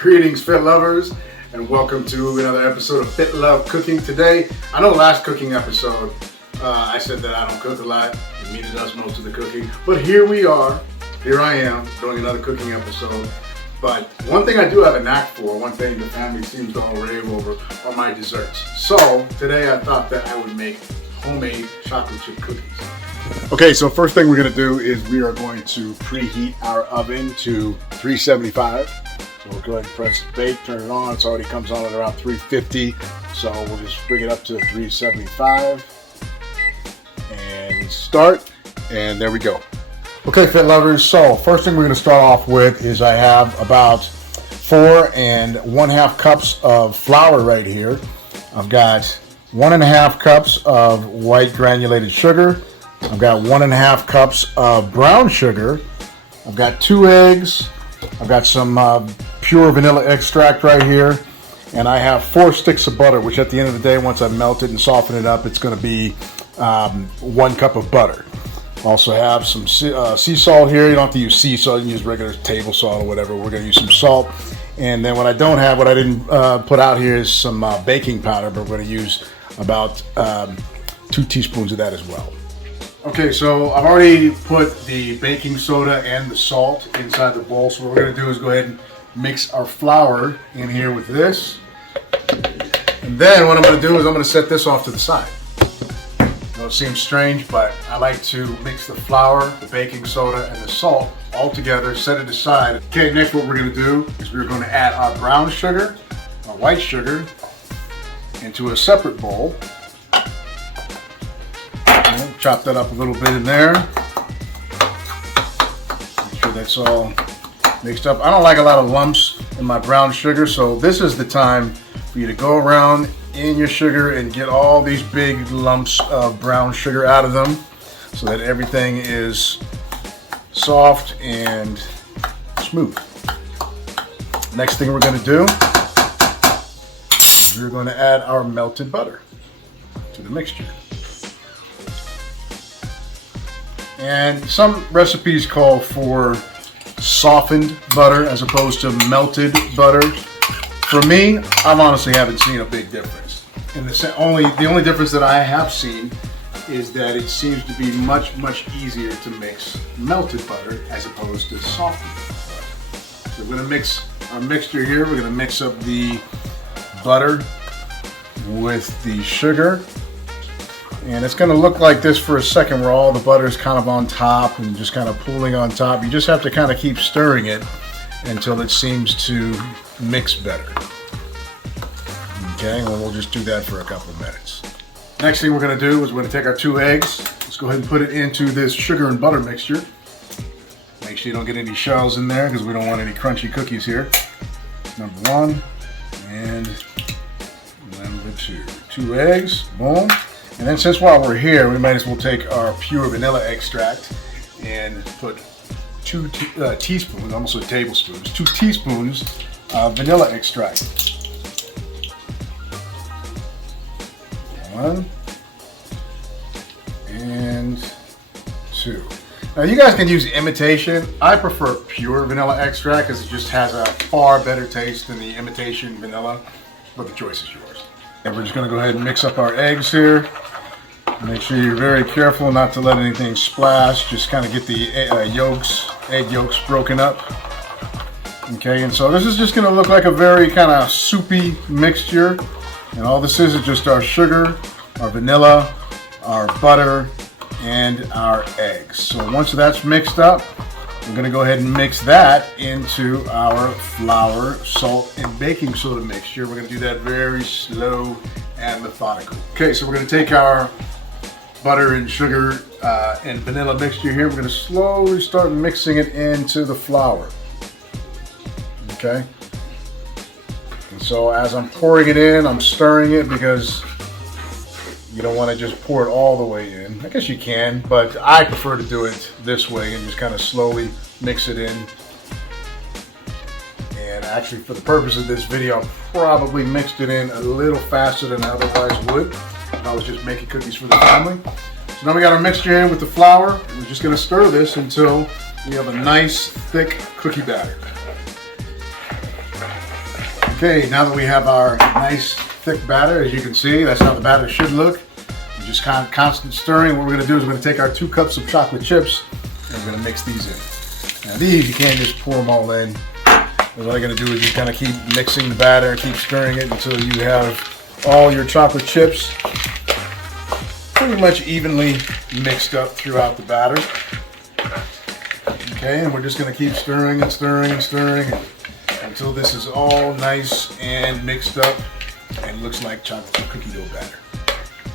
Greetings, Fit Lovers, and welcome to another episode of Fit Love Cooking. Today, I know the last cooking episode, I said that I don't cook a lot, and Mena does most of the cooking, but here we are, here I am, doing another cooking episode. But one thing I do have a knack for, one thing the family seems to all rave over, are my desserts. So, today I thought that I would make homemade chocolate chip cookies. Okay, so first thing we're going to do is we are going to preheat our oven to 375. So we'll go ahead and press bake, turn it on. It already comes on at around 350. So we'll just bring it up to 375 and start. And there we go. Okay, Fit Lovers, so first thing we're going to start off with is I have about 4 1/2 cups of flour right here. I've got 1 1/2 cups of white granulated sugar. I've got 1 1/2 cups of brown sugar. I've got 2 eggs. I've got some pure vanilla extract right here. And I have 4 sticks of butter, which at the end of the day, once I melt it and soften it up, it's going to be 1 cup of butter. Also have some sea salt here. You don't have to use sea salt. You can use regular table salt or whatever. We're going to use some salt. And then what I don't have, what I didn't put out here is some baking powder, but we're going to use about 2 teaspoons of that as well. Okay, so I've already put the baking soda and the salt inside the bowl. So what we're going to do is go ahead and mix our flour in here with this. And then what I'm going to do is I'm going to set this off to the side. It seems strange, but I like to mix the flour, the baking soda, and the salt all together, set it aside. Okay, next what we're going to do is we're going to add our brown sugar, our white sugar, into a separate bowl. Chop that up a little bit in there. Make sure that's all mixed up. I don't like a lot of lumps in my brown sugar, so this is the time for you to go around in your sugar and get all these big lumps of brown sugar out of them so that everything is soft and smooth. Next thing we're going to do is we're going to add our melted butter to the mixture. And some recipes call for softened butter as opposed to melted butter. For me, I honestly haven't seen a big difference. And the only difference that I have seen is that it seems to be much easier to mix melted butter as opposed to softened butter. So we're going to mix our mixture here. We're going to mix up the butter with the sugar. And it's going to look like this for a second where all the butter is kind of on top and just kind of pooling on top. You just have to kind of keep stirring it until it seems to mix better. Okay, well, we'll just do that for a couple of minutes. Next thing we're going to do is we're going to take our 2 eggs. Let's go ahead and put it into this sugar and butter mixture. Make sure you don't get any shells in there because we don't want any crunchy cookies here. Number 1 and number 2. 2 eggs, boom. And then since while we're here, we might as well take our pure vanilla extract and put 2 teaspoons, almost with tablespoons, 2 teaspoons of vanilla extract. 1 and 2. Now you guys can use imitation. I prefer pure vanilla extract because it just has a far better taste than the imitation vanilla, but the choice is yours. And we're just going to go ahead and mix up our eggs here. Make sure you're very careful not to let anything splash. Just kind of get the egg yolks broken up. Okay, and so this is just going to look like a very kind of soupy mixture. And all this is just our sugar, our vanilla, our butter, and our eggs. So once that's mixed up, we're going to go ahead and mix that into our flour, salt, and baking soda mixture. We're going to do that very slow and methodical. Okay, so we're going to take our butter and sugar and vanilla mixture here. We're going to slowly start mixing it into the flour. Okay. And so as I'm pouring it in, I'm stirring it because you don't want to just pour it all the way in. I guess you can, but I prefer to do it this way and just kind of slowly mix it in. And actually, for the purpose of this video, I probably mixed it in a little faster than I otherwise would if I was just making cookies for the family. So now we got our mixture in with the flour. We're just going to stir this until we have a nice thick cookie batter. Okay, now that we have our nice thick batter, as you can see, that's how the batter should look. Just constant stirring. What we're going to do is we're going to take our 2 cups of chocolate chips and we're going to mix these in. Now these, you can't just pour them all in. All you got to do is just kind of keep mixing the batter, keep stirring it until you have all your chocolate chips pretty much evenly mixed up throughout the batter. Okay, and we're just going to keep stirring and stirring and stirring until this is all nice and mixed up and looks like chocolate chip cookie dough batter.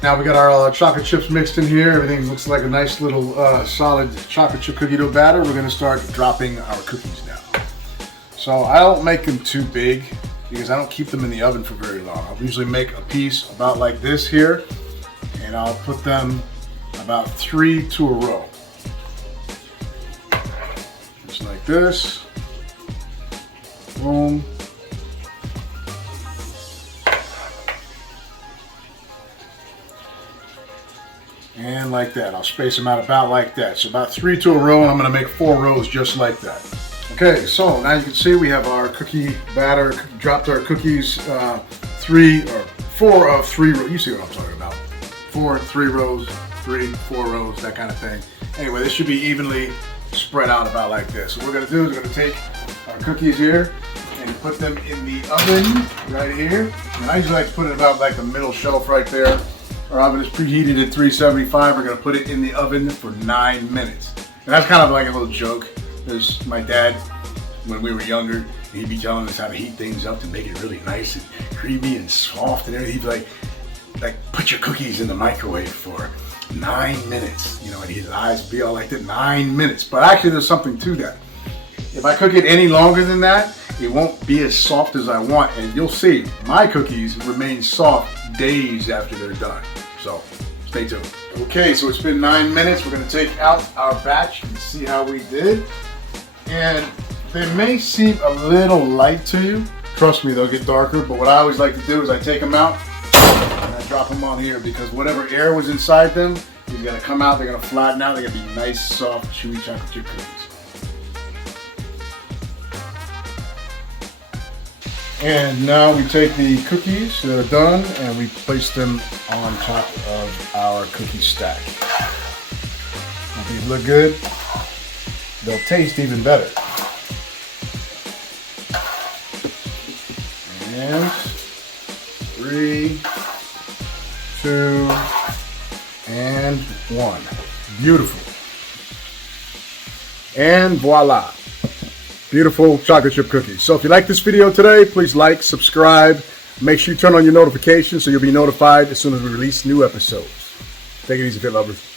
Now we got our chocolate chips mixed in here. Everything looks like a nice little solid chocolate chip cookie dough batter. We're going to start dropping our cookies now. So I don't make them too big because I don't keep them in the oven for very long. I'll usually make a piece about like this here, and I'll put them about 3 to a row. Just like this. Boom. And like that. I'll space them out about like that. So about 3 to a row, and I'm going to make 4 rows just like that. Okay, so now you can see we have our cookie batter, dropped our cookies, 3 or 4 of 3 rows. You see what I'm talking about. 4, 3 rows, 3, 4 rows, that kind of thing. Anyway, this should be evenly spread out about like this. So what we're going to do is we're going to take our cookies here and put them in the oven right here. And I usually like to put it about like the middle shelf right there. Our oven is preheated at 375. We're going to put it in the oven for 9 minutes. And that's kind of like a little joke. There's my dad, when we were younger, he'd be telling us how to heat things up to make it really nice and creamy and soft and everything. He'd be like put your cookies in the microwave for 9 minutes. You know, and his eyes would be all like that, 9 minutes. But actually there's something to that. If I cook it any longer than that, it won't be as soft as I want. And you'll see, my cookies remain soft days after they're done. So stay tuned. Okay, so it's been 9 minutes. We're going to take out our batch and see how we did. And they may seem a little light to you. Trust me, they'll get darker. But what I always like to do is I take them out and I drop them on here because whatever air was inside them is going to come out. They're going to flatten out. They're going to be nice, soft, chewy chocolate chip cookies. And now we take the cookies that are done and we place them on top of our cookie stack. If these look good, they'll taste even better. And 3, 2, and 1. Beautiful. And voila. Beautiful chocolate chip cookies. So if you like this video today, please like, subscribe. Make sure you turn on your notifications so you'll be notified as soon as we release new episodes. Take it easy, Fit Lovers.